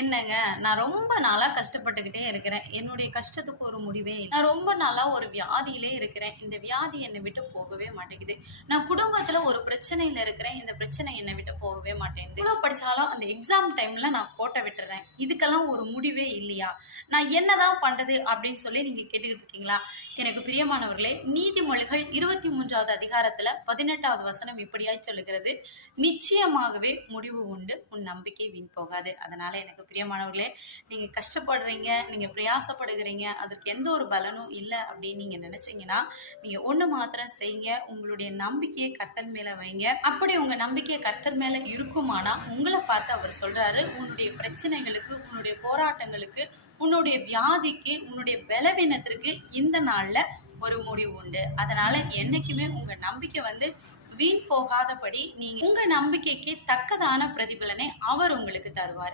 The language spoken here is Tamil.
என்னங்க, நான் ரொம்ப நாளா கஷ்டப்பட்டுக்கிட்டே இருக்கிறேன். என்னுடைய கஷ்டத்துக்கு ஒரு முடிவே இல்ல. நான் ரொம்ப நாளா ஒரு வியாதியிலே இருக்கிறேன். இந்த வியாதி என்னை விட்டு போகவே மாட்டேங்குது. நான் குடும்பத்துல ஒரு பிரச்சனையில இருக்கிறேன். இந்த பிரச்சனை என்னை விட்டு போகவே மாட்டேங்குது. எவ்வளவு படிச்சாலும் அந்த எக்ஸாம் டைம்ல நான் கோட்ட விட்டுர்றேன். இதுக்கெல்லாம் ஒரு முடிவே இல்லையா? நான் என்னதான் பண்றது? அப்படின்னு சொல்லி நீங்க கேட்டுக்கிட்டு இருக்கீங்களா? எனக்கு பிரியமானவர்களே, நீதிமொழிகள் 23வது அதிகாரத்துல 18வது வசனம் இப்படியாய் சொல்லுகிறது, நிச்சயமாகவே முடிவு உண்டு. உன் நம்பிக்கை வீண் போகாது. அதனால எனக்கு பிரியமானவர்களே, நீங்க கஷ்டப்படுறீங்க, நீங்க பிரயாசப்படுகிறீங்க, அதற்கு எந்த ஒரு பலனும் இல்ல அப்படின்னு நீங்க நினைச்சீங்கன்னா, நீங்க ஒண்ணு மாத்திரம் செய்யுங்க. உங்களுடைய நம்பிக்கையை கர்த்தர் மேல வைங்க. அப்படி உங்க நம்பிக்கை கர்த்தர் மேல இருக்குமானா, உங்கள பார்த்து அவர் சொல்றாரு, உன்னுடைய பிரச்சனைகளுக்கு, உன்னுடைய போராட்டங்களுக்கு, உன்னுடைய வியாதிக்கு, உன்னுடைய பலவீனத்திற்கு இந்த நாள்ல ஒரு முடிவு உண்டு. அதனால என்னைக்குமே உங்க நம்பிக்கை வீண் போகாதபடி நீங்க உங்க நம்பிக்கைக்கு தக்கதான பிரதிபலனை அவர் உங்களுக்கு தருவார்.